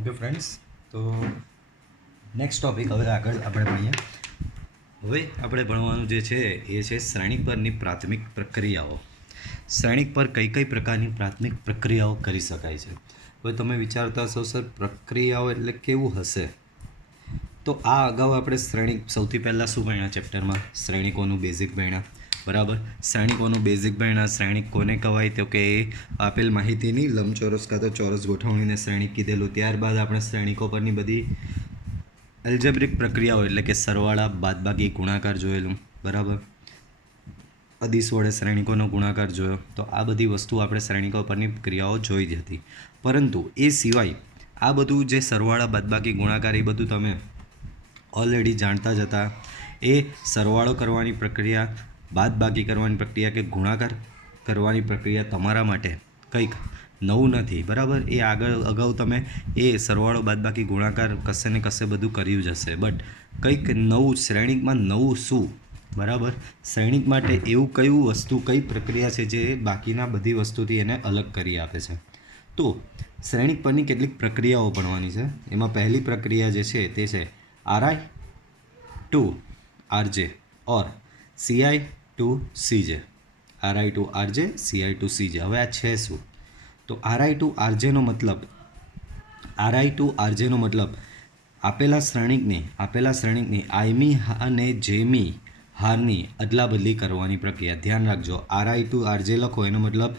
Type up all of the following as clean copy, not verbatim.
Okay friends, તો next topic હવે આગળ આપણે ભણીએ. હવે આપણે ભણવાનું જે છે એ છે શ્રેણિક પરની પ્રાથમિક પ્રક્રિયાઓ. શ્રેણિક પર કઈ કઈ પ્રકારની પ્રાથમિક પ્રક્રિયાઓ કરી શકાય છે. હવે તમે વિચારતા હશો સર પ્રક્રિયાઓ એટલે કેવું હશે. તો આ અગાઉ આપણે શ્રેણિક સૌથી પહેલાં શું ભણ્યા ચેપ્ટરમાં શ્રેણિકોનું બેઝિક ભણ્યા. બરાબર, શ્રેણિકોનું બેઝિક ભણ્યા. શ્રેણિક કોને કહેવાય તો કે આપેલ માહિતીની લંબચોરસ કાં તો ચોરસ ગોઠવણીને શ્રેણિક કીધેલું. ત્યારબાદ આપણે શ્રેણિકો પરની બધી એલ્જેબ્રિક પ્રક્રિયાઓ એટલે કે સરવાળા, બાદબાકી, ગુણાકાર જોયેલું. બરાબર, અદિશ વડે શ્રેણિકોનો ગુણાકાર જોયો. તો આ બધી વસ્તુ આપણે શ્રેણિકો પરની ક્રિયાઓ જોઈ જ હતી. પરંતુ એ સિવાય આ બધું જે સરવાળા, બાદબાકી, ગુણાકાર એ બધું તમે ઓલરેડી જાણતા જ હતા. એ સરવાળો કરવાની પ્રક્રિયા, બાદબાકી કરવાની પ્રક્રિયા કે ગુણાકાર કરવાની પ્રક્રિયા તમારા માટે કંઈક નવું નથી. બરાબર, એ અગાઉ તમે એ સરવાળો, બાદબાકી, ગુણાકાર કશે ને કશે બધું કર્યું જ હશે. બટ કંઈક નવું શ્રેણિકમાં નવું શું? બરાબર, શ્રેણિક માટે એવું કયું વસ્તુ, કઈ પ્રક્રિયા છે જે બાકીના બધી વસ્તુથી એને અલગ કરી આપે છે. તો શ્રેણિક પરની કેટલીક પ્રક્રિયાઓ ભણવાની છે. એમાં પહેલી પ્રક્રિયા જે છે તે છે RI to RJ or CI to CJ. RI to RJ, CI to CJ. હવે આ છે શું? તો RI to RJ નો મતલબ, RI to RJ નો મતલબ આપેલા શ્રેણિકની આઈમી અને જેમી હારની અદલાબદલી કરવાની પ્રક્રિયા. ધ્યાન રાખજો, RI to RJ લખો એનો મતલબ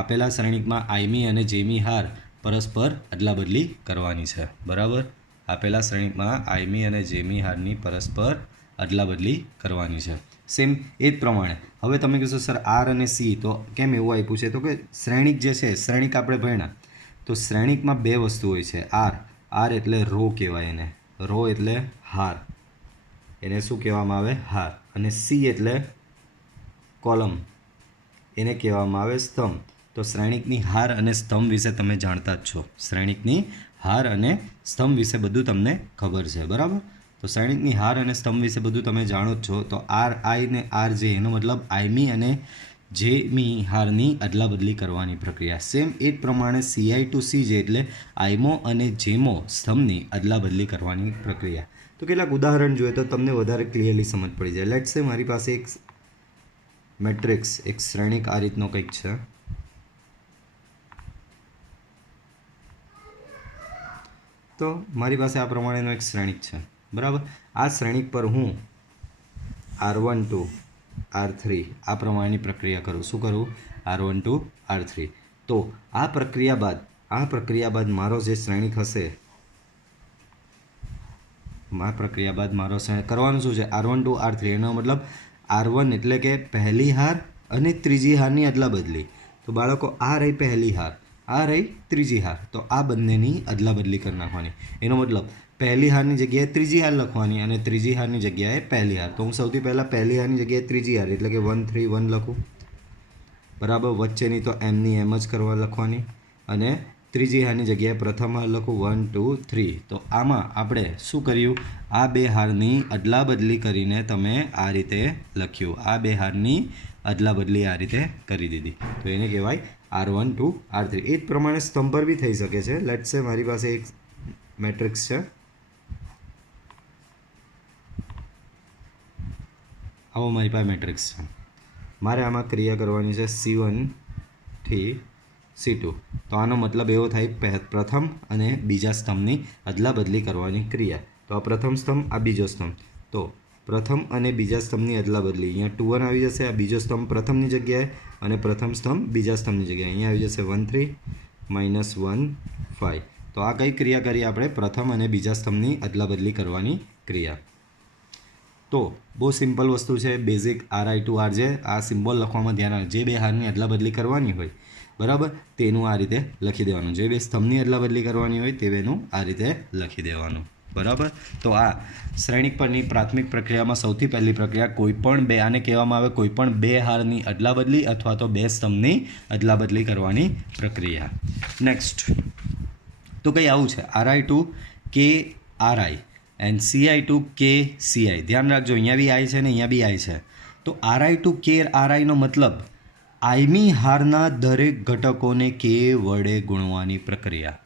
આપેલા શ્રેણિકમાં આઈમી અને જેમી હાર પરસ્પર અદલાબદલી કરવાની છે. બરાબર, આપેલા શ્રેણિકમાં આઈમી અને જેમી હારની પરસ્પર અદલાબદલી કરવાની છે. સેમ એ જ પ્રમાણે હવે તમે કહેશો સર આર અને સી તો કેમ એવું આપ્યું છે? તો કે શ્રેણિક જે છે, શ્રેણિક આપણે ભણ્યા તો શ્રેણિકમાં બે વસ્તુ હોય છે. આર એટલે રો કહેવાય એને, રો એટલે હાર, એને શું કહેવામાં આવે? હાર. અને સી એટલે કોલમ, એને કહેવામાં આવે સ્તંભ. તો શ્રેણિકની હાર અને સ્તંભ વિશે તમે જાણતા જ છો. શ્રેણિકની હાર અને સ્તંભ વિશે બધું તમને ખબર છે. બરાબર, તો શ્રેણિકની હાર અને સ્તંભ વિશે બધું તમે જાણો જ છો. તો RI ને RJ એનો મતલબ આઈમી અને જેમી હારની અદલાબદલી કરવાની પ્રક્રિયા. સેમ એ જ પ્રમાણે CI to CJ એટલે આઈમો અને જેમો સ્તંભની અદલાબદલી કરવાની પ્રક્રિયા. તો કેટલાક ઉદાહરણ જોઈએ તો તમને વધારે ક્લિયરલી સમજ પડી જાય. લેટ્સ સે મારી પાસે એક મેટ્રિક્સ, એક શ્રેણિક આ રીતનો કંઈક છે. તો મારી પાસે આ પ્રમાણેનો એક શ્રેણિક છે. બરાબર, આ શ્રેણિક પર હું R1 to R3 આ પ્રમાણેની પ્રક્રિયા કરું. શું કરું? R1 to R3. તો આ પ્રક્રિયા બાદ મારો જે શ્રેણિક હશે, કરવાનું શું છે? R1 to R3 એનો મતલબ R1 એટલે કે પહેલી હાર અને ત્રીજી હારની અદલાબદલી. તો બાળકો આ રહી પહેલી હાર, આ રહી ત્રીજી હાર, તો આ બંનેની અદલાબદલી કરી નાખવાની. એનો મતલબ પહેલી હારની જગ્યાએ ત્રીજી હાર લખવાની અને ત્રીજી હારની જગ્યાએ પહેલી હાર. તો હું સૌથી પહેલાં પહેલી હારની જગ્યાએ ત્રીજી હાર એટલે કે 1 3 1 લખું. બરાબર, વચ્ચેની તો એમની એમ જ કરવા લખવાની અને ત્રીજી હારની જગ્યાએ પ્રથમ હાર લખું 1 2 3. તો આમાં આપણે શું કર્યું? આ બે હારની અદલાબદલી કરીને તમે આ રીતે લખ્યું. આ બે હારની અદલાબદલી આ રીતે કરી દીધી. તો એને કહેવાય R1 to R3. એ જ પ્રમાણે સ્તંભ પર બી થઈ શકે છે. લેટ્સ સે મારી પાસે એક મેટ્રિક્સ છે. આવો મારી પાસે મેટ્રિક્સ છે. મારે આમાં ક્રિયા કરવાની છે C1 થી C2. તો આનો મતલબ એવો થાય પ્રથમ અને બીજા સ્તંભની અદલાબદલી કરવાની ક્રિયા. તો આ પ્રથમ સ્તંભ, આ બીજો સ્તંભ. તો પ્રથમ અને બીજા સ્તંભની અદલાબદલી. અહીંયા 2 1 આવી જશે. આ બીજો સ્તંભ પ્રથમની જગ્યાએ અને પ્રથમ સ્તંભ બીજા સ્તંભની જગ્યાએ. અહીંયા આવી જશે 1 3 -1 5. તો આ કઈ ક્રિયા કરી આપણે? પ્રથમ અને બીજા સ્તંભની અદલાબદલી કરવાની ક્રિયા. તો બહુ સિમ્પલ વસ્તુ છે. Basic RI to RJ. આ સિમ્બોલ લખવામાં ધ્યાન રાખજો. જે બે હારની અદલાબદલી કરવાની હોય, બરાબર, તેનું આ રીતે લખી દેવાનું. જે બે સ્તંભની અદલાબદલી કરવાની હોય તેનું આ રીતે લખી દેવાનું. બરાબર, તો આ શ્રેણિક પરની પ્રાથમિક પ્રક્રિયામાં સૌથી પહેલી પ્રક્રિયા કોઈપણ બે, આને કહેવામાં આવે કોઈપણ બે હારની અદલાબદલી અથવા તો બે સ્તંભની અદલાબદલી કરવાની પ્રક્રિયા. નેક્સ્ટ તો કંઈ આવું છે RI to KRI and CI to KCI. ધ્યાન રાખજો, અહીંયા બી I છે ને અહીંયા બી I છે. તો RI to KRI નો મતલબ આઈમી હારના દરેક ઘટકોને K વડે ગુણવાની પ્રક્રિયા.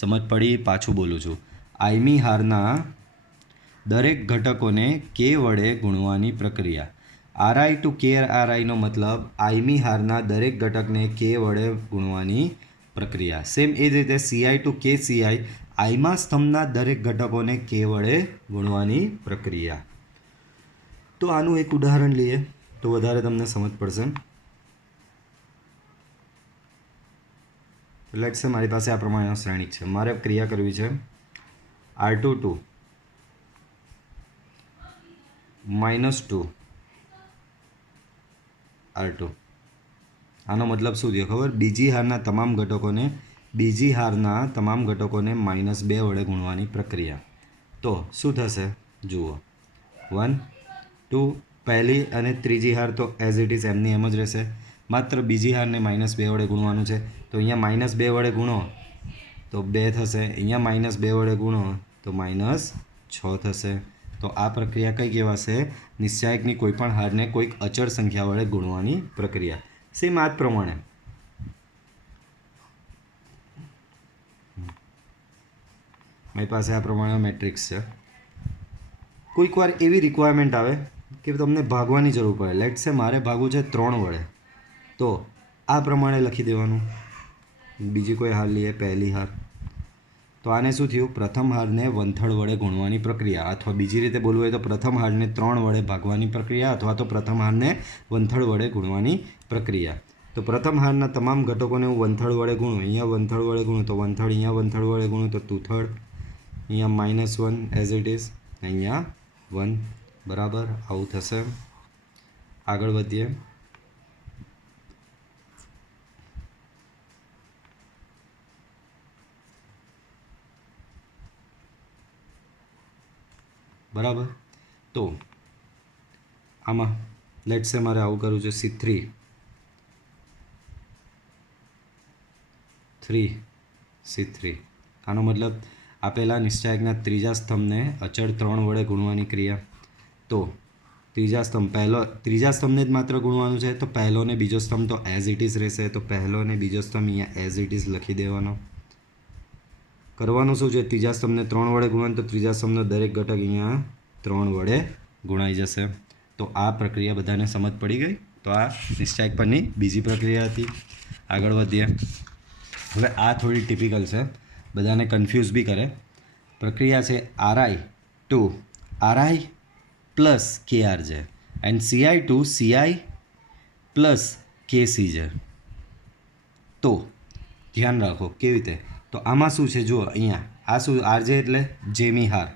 સમજ પડી? પાછું બોલું છું. આયમી હારના દરેક ઘટકોને કે વડે ગુણવાની પ્રક્રિયા. આરઆઈ ટુ કે આરઆઈનો મતલબ આયમી હારના દરેક ઘટકને કે વડે ગુણવાની પ્રક્રિયા. સેમ એ જ રીતે સીઆઈ ટુ કે સીઆઈ આયમા સ્તંભના દરેક ઘટકોને કે વડે ગુણવાની પ્રક્રિયા. તો આનું એક ઉદાહરણ લઈએ તો વધારે તમને સમજ પડશે. લેટ્સ સે મારી પાસે આ પ્રમાણેનો શ્રેણિક છે. મારે ક્રિયા કરવી છે R22 -2 R2. આનો મતલબ શું થયો ખબર? બીજી હારના તમામ ઘટકોને -2 વડે ગુણવાની પ્રક્રિયા. તો શું થશે જુઓ, 1 2 પહેલી અને ત્રીજી હાર તો એઝ ઇટ ઇઝ એમની એમ જ રહેશે. માત્ર બીજી હારને -2 વડે ગુણવાનું છે. તો અહીંયા -2 વડે ગુણો તો 2 થશે, અહીંયા -2 વડે ગુણો તો -6 થશે. તો આ પ્રક્રિયા કઈ કહેવાશે? નિશ્ચાયકની કોઈ પણ હારને કોઈક અચળ સંખ્યા વડે ગુણવાની પ્રક્રિયા. સેમ આ જ પ્રમાણે મારી પાસે આ પ્રમાણે મેટ્રિક્સ છે. કોઈક વાર એવી રિક્વાયરમેન્ટ આવે કે તમને ભાગવાની જરૂર પડે. લેટ્સ સે મારે ભાગવું છે 3 વડે, તો આ પ્રમાણે લખી દેવાનું. બીજી કોઈ હાર લઈએ, પહેલી હાર. તો આને શું થયું? પ્રથમ હારને વંથળ વડે ગુણવાની પ્રક્રિયા, અથવા બીજી રીતે બોલવું હોય તો પ્રથમ હારને 3 વડે ભાગવાની પ્રક્રિયા, અથવા તો પ્રથમ હારને વંથળ વડે ગુણવાની પ્રક્રિયા. તો પ્રથમ હારના તમામ ઘટકોને હું વંથળ વડે ગુણું, અહીંયા વંથળ વડે ગુણું તો વંથળ, અહીંયા વંથળ વડે ગુણું તો 2/3, અહીંયા -1 એઝ ઇટ ઇઝ, અહીંયા 1. બરાબર, આવું થશે. આગળ વધીએ. બરાબર, તો આમાં લેટ્સ સે મારે આવું કરવું છે C3 C3. આનો મતલબ આપેલા નિશ્ચાયકના ત્રીજા સ્તંભને અચળ 3 વડે ગુણવાની ક્રિયા. તો ત્રીજા સ્તંભને જ માત્ર ગુણવાનું છે. તો પહેલો ને બીજો સ્તંભ તો એઝ ઇટ ઇઝ રહેશે. તો પહેલો ને બીજો સ્તંભ અહીંયા એઝ ઇટ ઇઝ લખી દેવાનો. કરવાનું શું છે? ત્રીજા સ્તંભને 3 વડે ગુણવાનું, તો ત્રીજા સ્તંભનો દરેક ઘટક અહીંયા 3 વડે ગુણાઈ જશે. તો આ પ્રક્રિયા બધાને સમજ પડી ગઈ. તો આ નિશ્ચાયક પરની બીજી પ્રક્રિયા હતી. આગળ વધીએ. હવે આ થોડી ટિપિકલ છે, બધાને કન્ફ્યુઝ બી કરે. પ્રક્રિયા છે RI to RI plus KRJ and CI to CI plus KCJ. તો ધ્યાન રાખો કેવી રીતે. તો આમાં શું છે જુઓ, અહીંયા આ શું? RJ એટલે જેમી હાર.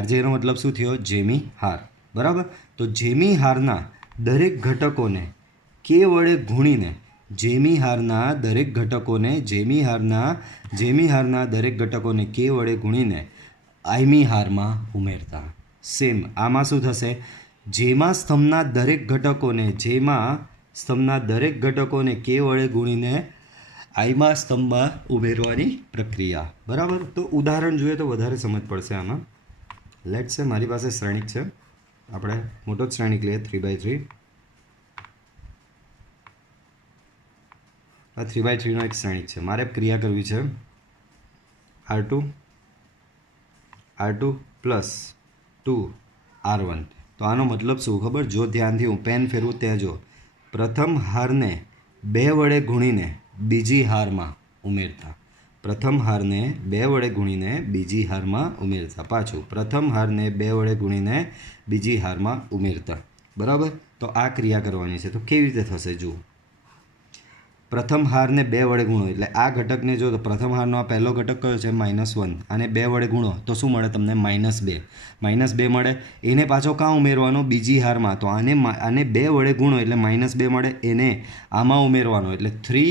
RJનો મતલબ શું થયો? જેમી હાર. બરાબર, તો જેમી હારના દરેક ઘટકોને કે વડે ગુણીને જેમી હારના દરેક ઘટકોને કે વડે ગુણીને આયમી હારમાં ઉમેરતા. સેમ આમાં શું થશે? જેમાં સ્તંભના દરેક ઘટકોને કે વડે ગુણીને આયમા સ્તંભમાં ઉમેરવાની પ્રક્રિયા. બરાબર, તો ઉદાહરણ જોઈએ તો વધારે સમજ પડશે આમાં. લેટ્સ સે મારી પાસે શ્રેણિક છે, આપણે મોટો જ શ્રેણિક લઈએ 3/3. આ 3/3નો એક શ્રેણિક છે. મારે ક્રિયા કરવી છે R2 પ્લસ 2 R1. તો આનો મતલબ શું ખબર? જો ધ્યાનથી હું પેન ફેરવું ત્યાં જો, પ્રથમ હારને 2 વડે ગુણીને બીજી હારમાં ઉમેરતા. પ્રથમ હારને 2 વડે ગુણીને બીજી હારમાં ઉમેરતા. પાછું પ્રથમ હારને 2 વડે ગુણીને બીજી હારમાં ઉમેરતા. બરાબર, તો આ ક્રિયા કરવાની છે. તો કેવી રીતે થશે જુઓ. પ્રથમ હારને 2 વડે ગુણો એટલે આ ઘટકને જો, તો પ્રથમ હારનો આ પહેલો ઘટક કયો છે? -1. આને 2 વડે ગુણો તો શું મળે તમને? -2 મળે. એને પાછો કાં ઉમેરવાનો? બીજી હારમાં. તો આને 2 વડે ગુણો એટલે -2 મળે. એને આમાં ઉમેરવાનો એટલે 3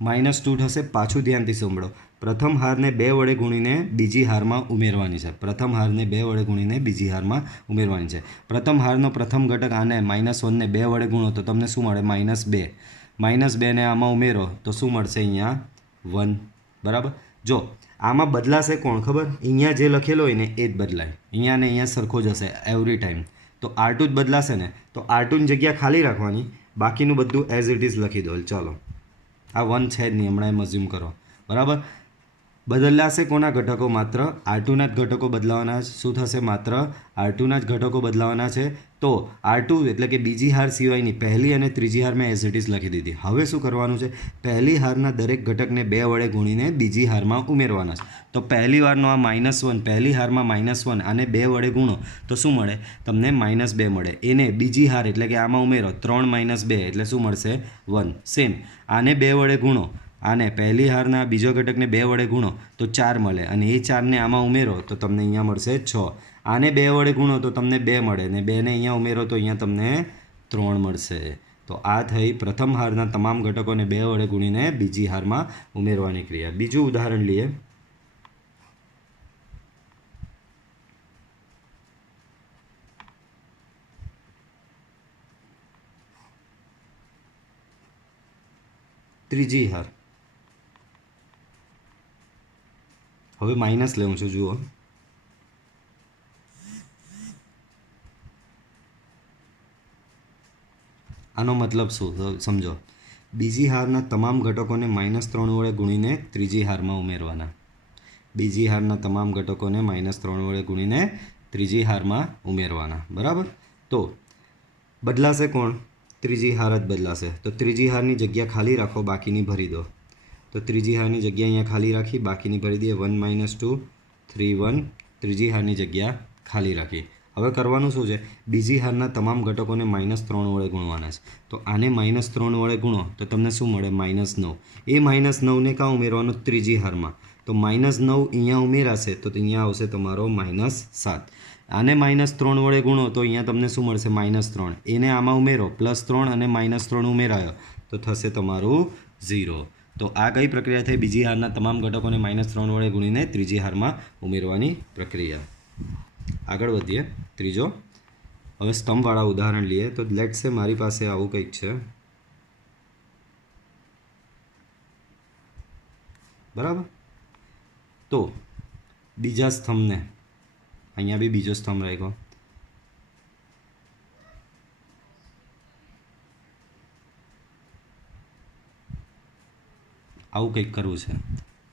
-2 થશે. પાછું ધ્યાનથી સાંભળો. પ્રથમ હારને 2 વડે ગુણીને બીજી હારમાં ઉમેરવાની છે. પ્રથમ હારનો પ્રથમ ઘટક આને -1ને 2 વડે ગુણો તો તમને શું મળે? -2. -2ને આમાં ઉમેરો તો શું મળશે? અહીંયા 1. બરાબર, જો આમાં બદલાશે કોણ ખબર? અહીંયા જે લખેલો હોય ને એ જ બદલાય. અહીંયા ને અહીંયા સરખો જ હશે એવરી ટાઈમ. તો R2 જ બદલાશે ને, તો R2ની જગ્યા ખાલી રાખવાની, બાકીનું બધું એઝ ઇટ ઇઝ લખી દો. ચાલો, આ 1 છે જ નહીં, હમણાં એમ અઝ્યુમ કરો. બરાબર, બદલાશે કોના ઘટકો? માત્ર R2ના જ ઘટકો બદલાવાના. શું થશે? માત્ર R2ના જ ઘટકો બદલાવાના છે. તો R2 એટલે કે બીજી હાર સિવાયની પહેલી અને ત્રીજી હાર મેં એઝ ઇટ ઇઝ લખી દીધી. હવે શું કરવાનું છે? પહેલી હારના દરેક ઘટકને 2 વડે ગુણીને બીજી હારમાં ઉમેરવાના છે. તો પહેલી વારનો આ -1, પહેલી હારમાં -1 આને 2 વડે ગુણો તો શું મળે? તમને -2 મળે. એને બીજી હાર એટલે કે આમાં ઉમેરો 3 - 2 એટલે શું મળશે? 1. સેમ આને 2 વડે ગુણો, આને પહેલી હારના બીજો ઘટકને 2 વડે ગુણો તો 4 મળે, અને એ 4ને આમાં ઉમેરો તો તમને અહીંયા મળશે 6. આને 2 વડે ગુણો તો તમને 2 મળે, ને 2ને અહીંયા ઉમેરો તો અહીંયા તમને 3 મળશે. તો આ થઈ પ્રથમ હારના તમામ ઘટકોને 2 વડે ગુણીને બીજી હારમાં ઉમેરવાની ક્રિયા. બીજું ઉદાહરણ લઈએ. ત્રીજી હાર. હવે માઇનસ લેવું છું. જુઓ, આનો મતલબ શું સમજો. બીજી હારના તમામ ઘટકોને -3 વડે ગુણીને ત્રીજી હારમાં ઉમેરવાના. બીજી હારના તમામ ઘટકોને -3 વડે ગુણીને ત્રીજી હારમાં ઉમેરવાના. બરાબર. તો બદલાશે કોણ? ત્રીજી હાર જ બદલાશે. તો ત્રીજી હારની જગ્યા ખાલી રાખો, બાકીની ભરી દો. તો ત્રીજી હારની જગ્યા અહીંયા ખાલી રાખી, બાકીની ભરી દઈએ. 1 - 2 3 1. ત્રીજી હારની જગ્યા ખાલી રાખી. હવે કરવાનું શું છે? બીજી હારના તમામ ઘટકોને -3 વડે ગુણવાના છે. તો આને -3 વડે ગુણો તો તમને શું મળે? -9. એ -9ને કાં ઉમેરવાનું? ત્રીજી હારમાં. તો -9 અહીંયા ઉમેરાશે તો અહીંયા આવશે તમારો -7. આને -3 વડે ગુણો તો અહીંયા તમને શું મળશે? -3. એને આમાં ઉમેરો, +3 અને -3 ઉમેરાયો તો થશે તમારું 0. તો આ કઈ પ્રક્રિયા થઈ? બીજી હારના તમામ ઘટકોને -3 વડે ગુણીને ત્રીજી હારમાં ઉમેરવાની પ્રક્રિયા. આગળ વધીએ. ત્રીજો, હવે સ્તંભવાળા ઉદાહરણ લઈએ. તો લેટ્સ સે મારી પાસે આવું કંઈક છે. બરાબર. તો બીજા સ્તંભને અહીંયા બી બીજો સ્તંભ રાખ્યો. આવું કંઈક કરવું છે.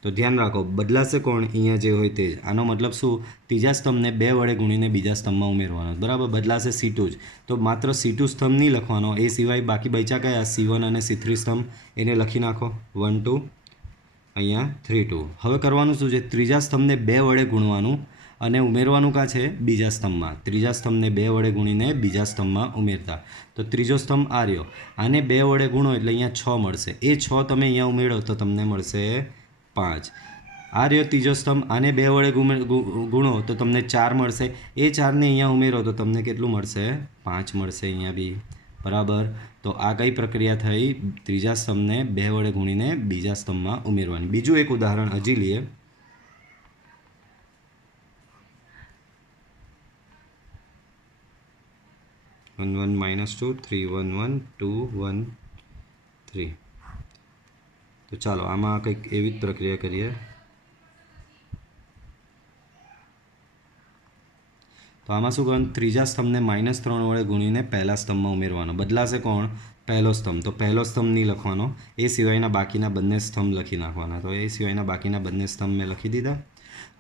તો ધ્યાન રાખો, બદલાશે કોણ? અહીંયા જે હોય તે જ. આનો મતલબ શું? ત્રીજા સ્તંભને 2 વડે ગુણીને બીજા સ્તંભમાં ઉમેરવાનો. બરાબર. બદલાશે C2 જ. તો માત્ર C2 સ્તંભ નહીં લખવાનો, એ સિવાય બાકી બચ્યા કયા? C1 અને C3 સ્તંભ. એને લખી નાખો. 1 2, અહીંયા 3 2. હવે કરવાનું શું છે? ત્રીજા સ્તંભને 2 વડે ગુણવાનું અને ઉમેરવાનું કાં છે? બીજા સ્તંભમાં. ત્રીજા સ્તંભને 2 વડે ગુણીને બીજા સ્તંભમાં ઉમેરતા. તો ત્રીજો સ્તંભ આ રહ્યો. આને 2 વડે ગુણો એટલે અહીંયા 6 મળશે. એ 6 તમે અહીંયા ઉમેરો તો તમને મળશે 5. આ રહ્યો ત્રીજો સ્તંભ. આને 2 વડે ગુણો તો તમને 4 મળશે. એ 4ને અહીંયા ઉમેરો તો તમને કેટલું મળશે? 5 મળશે અહીંયા બી. બરાબર. તો આ કઈ પ્રક્રિયા થઈ? ત્રીજા સ્તંભને 2 વડે ગુણીને બીજા સ્તંભમાં ઉમેરવાની. બીજું એક ઉદાહરણ હજી લઈએ. -1 -2 3 1 1 2 1 3. તો ચાલો આમાં કંઈક એવી જ પ્રક્રિયા કરીએ. તો આમાં શું કરવાનું? ત્રીજા સ્તંભને -3 વડે ગુણીને પહેલા સ્તંભમાં ઉમેરવાનો. બદલાશે કોણ? પહેલો સ્તંભ. તો પહેલો સ્તંભ નહીં લખવાનો, એ સિવાયના બાકીના બંને સ્તંભ લખી નાખવાના. તો એ સિવાયના બાકીના બંને સ્તંભ મેં લખી દીધા.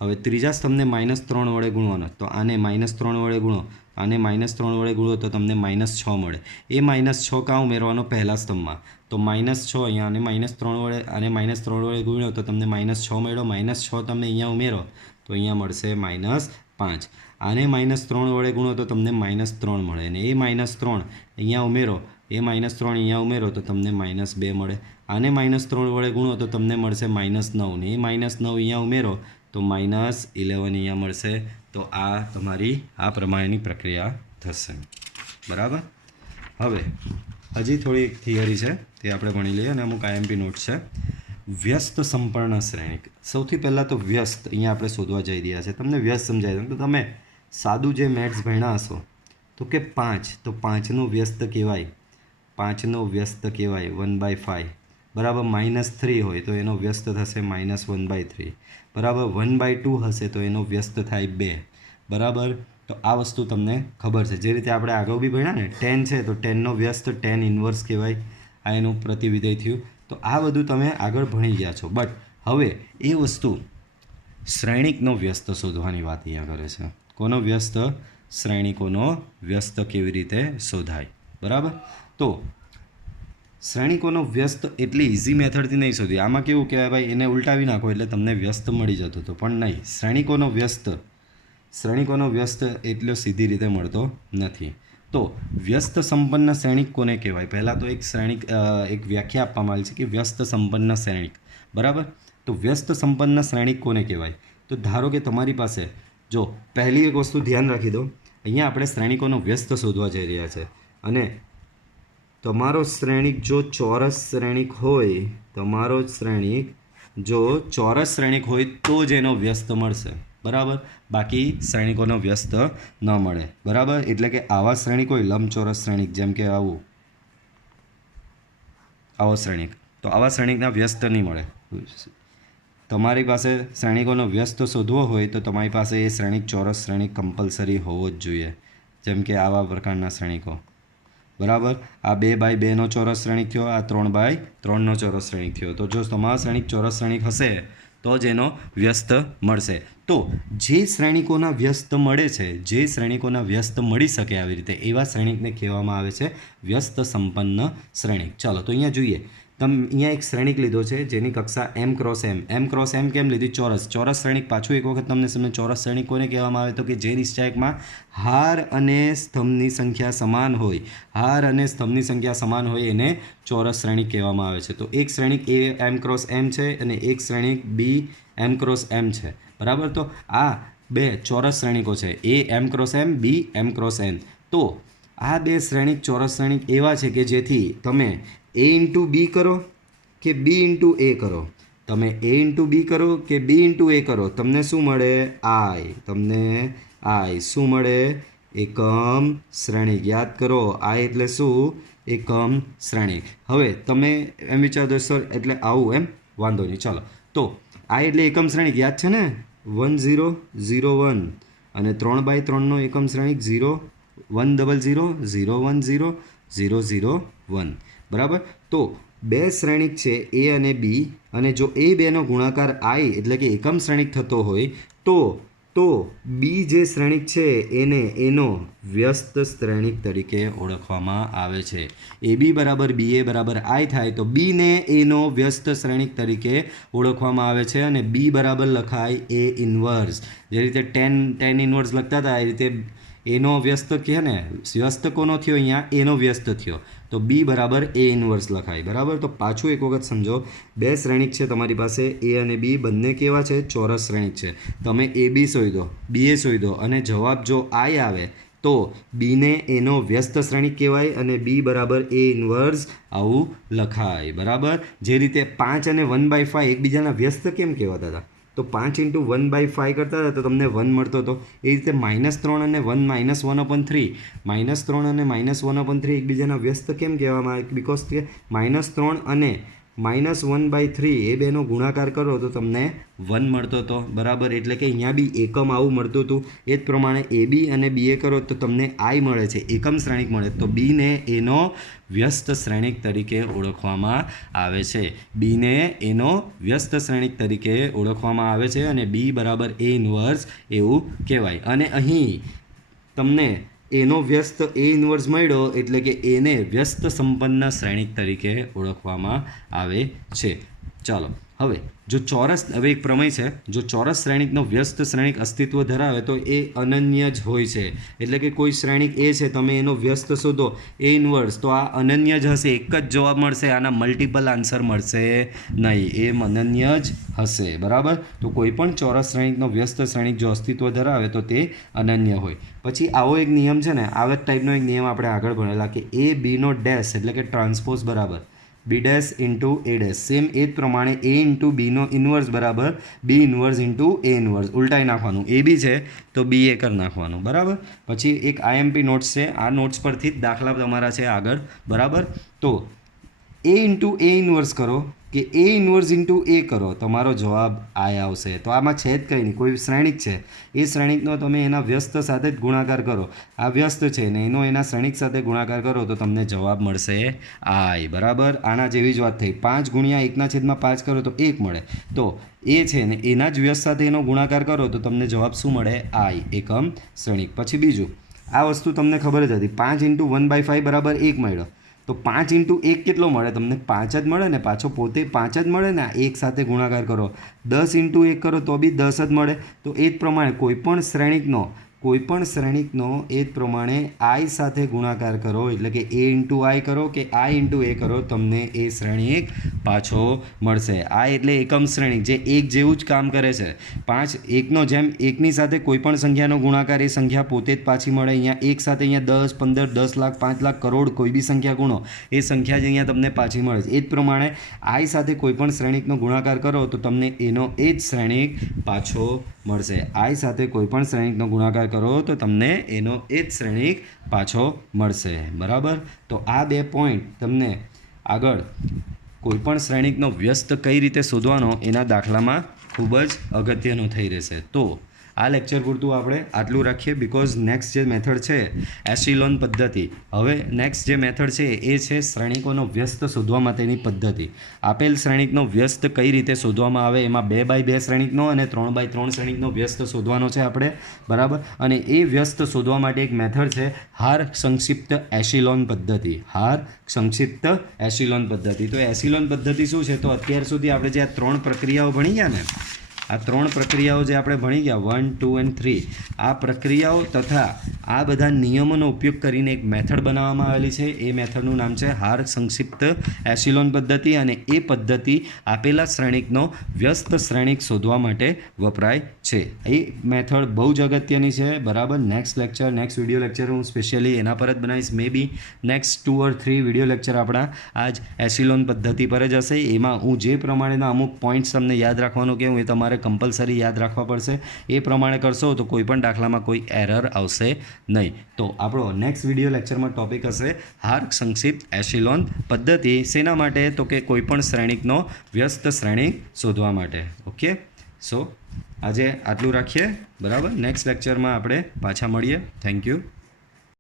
હવે ત્રીજા સ્તંભને -3 વડે ગુણવાનો. તો આને -3 વડે ગુણો, આને -3 વડે ગુણો તો તમને -6 મળે. એ -6 કાં ઉમેરવાનો? પહેલા સ્તંભમાં. તો -6 અહીંયા, આને -3 વડે -3 વડે ગુણ્યો તો તમને -6 મળ્યો. -6 તમે અહીંયા ઉમેરો તો અહીંયા મળશે -5. આને -3 વડે ગુણો તો તમને -3 મળે, અને એ -3 અહીંયા ઉમેરો, એ -3 અહીંયા ઉમેરો તો તમને -2 મળે. આને -3 વડે ગુણો તો તમને મળશે -9, ને એ -9 અહીંયા ઉમેરો તો -11 અહીંયા મળશે. તો આ તમારી આ પ્રમાણેની પ્રક્રિયા થશે. બરાબર. હવે હજી થોડી એક થિયરી છે, તે આપણે ભણી લઈએ, અને અમુક IMP નોટ્સ છે. વ્યસ્ત સંપર્ણ શ્રેણિક. સૌથી પહેલાં તો વ્યસ્ત અહીંયા આપણે શોધવા જઈ રહ્યા છે. તમને વ્યસ્ત સમજાય તો તમે સાદું જે મેથ્સ ભણ્યા હશો તો કે 5, તો 5નો વ્યસ્ત કહેવાય, 5નો વ્યસ્ત કહેવાય 1/5. બરાબર. -3 હોય તો એનો વ્યસ્ત થશે -1/3. બરાબર. 1/2 હશે તો એનો વ્યસ્ત થાય 2. બરાબર. તો આ વસ્તુ તમને ખબર છે. જે રીતે આપણે આગળ બી ભણ્યા ને, 10 છે તો 10નો વ્યસ્ત 10 ઇન્વર્સ કહેવાય. આ એનું પ્રતિવિધેય થયું. તો આ બધું તમે આગળ ભણી ગયા છો. બટ હવે એ વસ્તુ શ્રેણિકનો વ્યસ્ત શોધવાની વાત અહીંયા કરે છે. કોનો વ્યસ્ત? શ્રેણિકોનો વ્યસ્ત કેવી રીતે શોધાય, બરાબર. તો શ્રેણિકોનો વ્યસ્ત એટલી ઇઝી મેથડથી નહીં શોધી. આમાં કેવું કહેવાય ભાઈ, એને ઉલટાવી નાખો એટલે તમને વ્યસ્ત મળી જતો હતો, પણ નહીં. શ્રેણિકોનો વ્યસ્ત એટલો સીધી રીતે મળતો નથી. તો વ્યસ્ત સંપન્ન શ્રેણિક કોને કહેવાય? પહેલાં તો એક વ્યાખ્યા આપવામાં આવી છે કે વ્યસ્ત સંપન્ન શ્રેણિક, બરાબર. તો વ્યસ્ત સંપન્ન શ્રેણિક કોને કહેવાય? તો ધારો કે તમારી પાસે, જો પહેલી એક વસ્તુ ધ્યાન રાખી દો, અહીંયા આપણે શ્રેણિકોનો વ્યસ્ત શોધવા જઈ રહ્યા છે, અને તમારો શ્રેણિક જો ચોરસ શ્રેણિક હોય, તમારો શ્રેણિક જો ચોરસ શ્રેણિક હોય તો જ એનો વ્યસ્ત મળશે, બરાબર. બાકી શ્રેણિકોનો વ્યસ્ત ન મળે, બરાબર. એટલે કે આવા શ્રેણિક હોય, લંબચોરસ શ્રેણિક, જેમ કે આવો શ્રેણિક, તો આવા શ્રેણિકના વ્યસ્ત નહીં મળે. તમારી પાસે શ્રેણિકોનો વ્યસ્ત શોધવો હોય તો તમારી પાસે એ શ્રેણિક ચોરસ શ્રેણિક કમ્પલસરી હોવો જ જોઈએ, જેમ કે આવા પ્રકારના શ્રેણિકો, બરાબર. આ 2x2નો ચોરસ શ્રેણિક થયો, આ 3x3નો ચોરસ શ્રેણિક થયો. તો જો તમારો શ્રેણિક ચોરસ શ્રેણિક હશે તો જ એનો વ્યસ્ત મળશે. તો જે શ્રેણિકોના વ્યસ્ત મળે છે, જે શ્રેણિકોના વ્યસ્ત મળી શકે આવી રીતે, એવા શ્રેણિકને કહેવામાં આવે છે વ્યસ્ત સંપન્ન શ્રેણિક. ચાલો તો અહીંયા જોઈએ. અહીંયા એક શ્રેણિક લીધો છે જેની કક્ષા m ક્રોસ m કેમ લીધી? ચોરસ શ્રેણિક. પાછું એક વખત તમને સમજો, ચોરસ શ્રેણિક કોને કહેવામાં આવે? તો કે જે નિશ્ચાયકમાં હાર અને સ્તંભની સંખ્યા સમાન હોય, એને ચોરસ શ્રેણિક કહેવામાં આવે છે. તો એક શ્રેણિક a m ક્રોસ m છે અને એક શ્રેણિક b m ક્રોસ m છે, બરાબર. તો આ બે ચોરસ શ્રેણિકો છે, a m cross m, b m cross n. તો આ બે શ્રેણિક ચોરસ શ્રેણિક એવા છે કે જેથી તમે a ઇન્ટુ b કરો કે b ઇન્ટુ a કરો, તમે a ઇન્ટુ b કરો કે b ઇન્ટુ a કરો, તમને શું મળે? I. શું મળે? એકમ શ્રેણિક. યાદ કરો, I એટલે શું? એકમ શ્રેણિક. હવે તમે એમ વિચારો સર એટલે આવું એમ, વાંધો નહીં, ચાલો. તો I એટલે એકમ શ્રેણિક યાદ છે ને, 1 0 0 1, અને 3x3નો એકમ શ્રેણિક 0 1 0 0 0 1 0 0 0 1, બરાબર. તો બે શ્રેણિક છે a અને b, અને જો એ બેનો ગુણાકાર I એટલે કે એકમ શ્રેણિક થતો હોય તો b જે શ્રેણિક છે એને એનો વ્યસ્ત શ્રેણિક તરીકે ઓળખવામાં આવે છે. ab બરાબર ba બરાબર I થાય તો b ને એનો વ્યસ્ત શ્રેણિક તરીકે ઓળખવામાં આવે છે, અને b બરાબર લખાય a ઇન્વર્સ. જે રીતે tan ઇન્વર્સ લખતા હતા એ રીતે એનો વ્યસ્ત કહે ને, વ્યસ્ત કોનો થયો? અહીંયા એનો વ્યસ્ત થયો, તો b બરાબર a ઇન્વર્સ લખાય, બરાબર. તો પાછું એક વખત સમજો, બે શ્રેણિક છે તમારી પાસે, a અને b, બંને કેવા છે? ચોરસ શ્રેણિક છે. તમે ab શોધો, ba શોધો, અને જવાબ જો I આવે તો b ને એનો વ્યસ્ત શ્રેણિક કહેવાય, અને b બરાબર a ઇન્વર્સ આવું લખાય, બરાબર. જે રીતે 5 અને 1/5 એકબીજાના વ્યસ્ત કેમ કહેવાતા હતા? તો 5 × 1/5 કરતા હતા તો તમને 1 મળતો હતો. એ રીતે -3 અને 1 -1/3, -3 અને -1/3 એકબીજાના વ્યસ્ત કેમ કહેવામાં આવે? બિકોઝ કે -3 અને -1/3 એ બેનો ગુણાકાર કરો તો તમને 1 મળતો હતો, બરાબર. એટલે કે અહીંયા બી એકમ આવું મળતું હતું. એ જ પ્રમાણે ab અને ba કરો તો તમને I મળે છે, એકમ શ્રેણિક મળે. તો b ને એનો વ્યસ્ત શ્રેણિક તરીકે ઓળખવામાં આવે છે. b ને એનો વ્યસ્ત શ્રેણિક તરીકે ઓળખવામાં આવે છે, અને b બરાબર a ઇન્વર્સ એવું કહેવાય. અને અહીં તમને એનો વ્યસ્ત a ઇન્વર્સ મળ્યો એટલે કે એને વ્યસ્ત સંપન્ન શ્રેણિક તરીકે ઓળખવામાં આવે છે. ચાલો હવે એક પ્રમેય છે, જો ચોરસ શ્રેણિકનો વ્યસ્ત શ્રેણિક અસ્તિત્વ ધરાવે તો એ અનન્ય જ હોય છે. એટલે કે કોઈ શ્રેણિક એ છે, તમે એનો વ્યસ્ત શોધો a ઇન્વર્સ, તો આ અનન્ય જ હશે, એક જ જવાબ મળશે, આના મલ્ટિપલ આન્સર મળશે નહીં, એ અનન્ય જ હશે, બરાબર. તો કોઈ પણ ચોરસ શ્રેણિકનો વ્યસ્ત શ્રેણિક જો અસ્તિત્વ ધરાવે તો તે અનન્ય હોય. પછી આવો એક નિયમ છે ને, આવા ટાઈપનો એક નિયમ આપણે આગળ ભણેલા કે a b નો ડેશ એટલે કે ટ્રાન્સપોઝ બરાબર b dash into a dash. Same એ જ પ્રમાણે a ઇન્ટુ બીનો ઇન્વર્સ બરાબર b inverse into a inverse. ઉલટાઈ નાખવાનું, એ બી છે તો b એ કરી નાખવાનું, બરાબર. પછી એક IMP નોટ્સ છે, આ નોટ્સ પરથી જ દાખલા તમારા છે આગળ, બરાબર. તો a ઇન્ટુ a ઇન્વર્સ કરો કે એ ઇન્વર્સ ઇન્ટુ એ કરો, તમારો જવાબ આ આવશે. તો આમાં છે જ કંઈ નહીં, કોઈ શ્રેણિક છે, એ શ્રેણિકનો તમે એના વ્યસ્ત સાથે જ ગુણાકાર કરો. આ વ્યસ્ત છે ને એનો એના શ્રેણિક સાથે ગુણાકાર કરો તો તમને જવાબ મળશે આઈ. બરાબર, આના જેવી જ વાત થઈ. 5 ગુણ્યા 1/5 કરો તો 1 મળે. તો એ છે ને એના જ વ્યસ્ત સાથે એનો ગુણાકાર કરો તો તમને જવાબ શું મળે? આઈ, એકમ શ્રેણિક. પછી બીજું, આ વસ્તુ તમને ખબર જ હતી, 5 × 1/5 બરાબર 1 મળ્યો. તો 5 × 1 કેટલો મળે? તમને 5 જ મળે ને, પાછો પોતે 5 જ મળે ને. 1 સાથે ગુણાકાર કરો, 10 × 1 કરો તો બી 10 જ મળે. તો એ જ પ્રમાણે કોઈપણ શ્રેણિકનો એ જ પ્રમાણે આઈ સાથે ગુણાકાર કરો, એટલે કે એ × આઈ કરો કે આઈ × એ કરો, તમને એ શ્રેણિક પાછો મળશે. આ એટલે એકમ શ્રેણિક, જે એક જેવું જ કામ કરે છે. 5 1નો જેમ એકની સાથે કોઈપણ સંખ્યાનો ગુણાકાર, એ સંખ્યા પોતે જ પાછી મળે. અહીંયા 1 સાથે અહીંયા 10, 15, 10 લાખ, 5 લાખ, કરોડ, કોઈ બી સંખ્યા ગુણો, એ સંખ્યા જ અહીંયા તમને પાછી મળે છે. એ જ પ્રમાણે આઈ સાથે કોઈપણ શ્રેણિકનો ગુણાકાર કરો તો તમને એનો એ જ શ્રેણિક પાછો મળશે. આઈ સાથે કોઈપણ શ્રેણિકનો ગુણાકાર કરો તો તમને એનો એ જ શ્રેણિક પાછો મળશે. બરાબર, તો આ 2 પોઈન્ટ તમને આગળ કોઈપણ શ્રેણિકનો વ્યસ્ત કઈ રીતે શોધવાનો એના દાખલામાં ખૂબ જ અગત્યનો થઈ રહેશે. તો આ લેક્ચર પૂરતું આપણે આટલું રાખીએ, બિકોઝ નેક્સ્ટ જે મેથડ છે એશિલોન પદ્ધતિ. હવે નેક્સ્ટ જે મેથડ છે એ છે શ્રેણિકોનો વ્યસ્ત શોધવા માટેની પદ્ધતિ. આપેલ શ્રેણિકનો વ્યસ્ત કઈ રીતે શોધવામાં આવે, એમાં 2x2 શ્રેણિકનો અને 3x3 શ્રેણિકનો વ્યસ્ત શોધવાનો છે આપણે. બરાબર, અને એ વ્યસ્ત શોધવા માટે એક મેથડ છે હાર સંક્ષિપ્ત એશિલોન પદ્ધતિ. હાર સંક્ષિપ્ત એશિલોન પદ્ધતિ. તો એશિલોન પદ્ધતિ શું છે? તો અત્યાર સુધી આપણે જે આ 3 પ્રક્રિયાઓ ભણી ગયા ને, આ 3 પ્રક્રિયાઓ જે આપણે ભણી ગયા 1, 2 અને 3, આ પ્રક્રિયાઓ તથા આ બધા નિયમોનો ઉપયોગ કરીને એક મેથડ બનાવવામાં આવેલી છે. એ મેથડનું નામ છે હાર સંક્ષિપ્ત એશિલોન પદ્ધતિ, અને એ પદ્ધતિ આપેલા શ્રેણિકનો વ્યસ્ત શ્રેણિક શોધવા માટે વપરાય છે. એ મેથડ બહુ જ અગત્યની છે. બરાબર, નેક્સ્ટ વિડીયો લેક્ચર હું સ્પેશિયલી એના પર જ બનાવીશ. મે બી નેક્સ્ટ 2 or 3 વિડીયો લેક્ચર આપણા આજ એશિલોન પદ્ધતિ પર જ હશે. એમાં હું જે પ્રમાણેના અમુક પોઈન્ટ્સ તમને યાદ રાખવાનું કહું એ તમારે કમ્પલસરી યાદ રાખવા પડશે. એ પ્રમાણે કરશો તો કોઈ પણ દાખલામાં કોઈ એરર આવશે નહીં. તો આપણો નેક્સ્ટ વિડીયો લેક્ચરમાં ટોપિક હશે હાર સંક્ષિપ્ત એશિલોન પદ્ધતિ. શેના માટે? તો કે કોઈ પણ શ્રેણિકનો વ્યસ્ત શ્રેણિક શોધવા માટે. ઓકે, સો આજે આટલું રાખીએ. બરાબર, નેક્સ્ટ લેક્ચરમાં આપણે પાછા મળીએ. Thank you.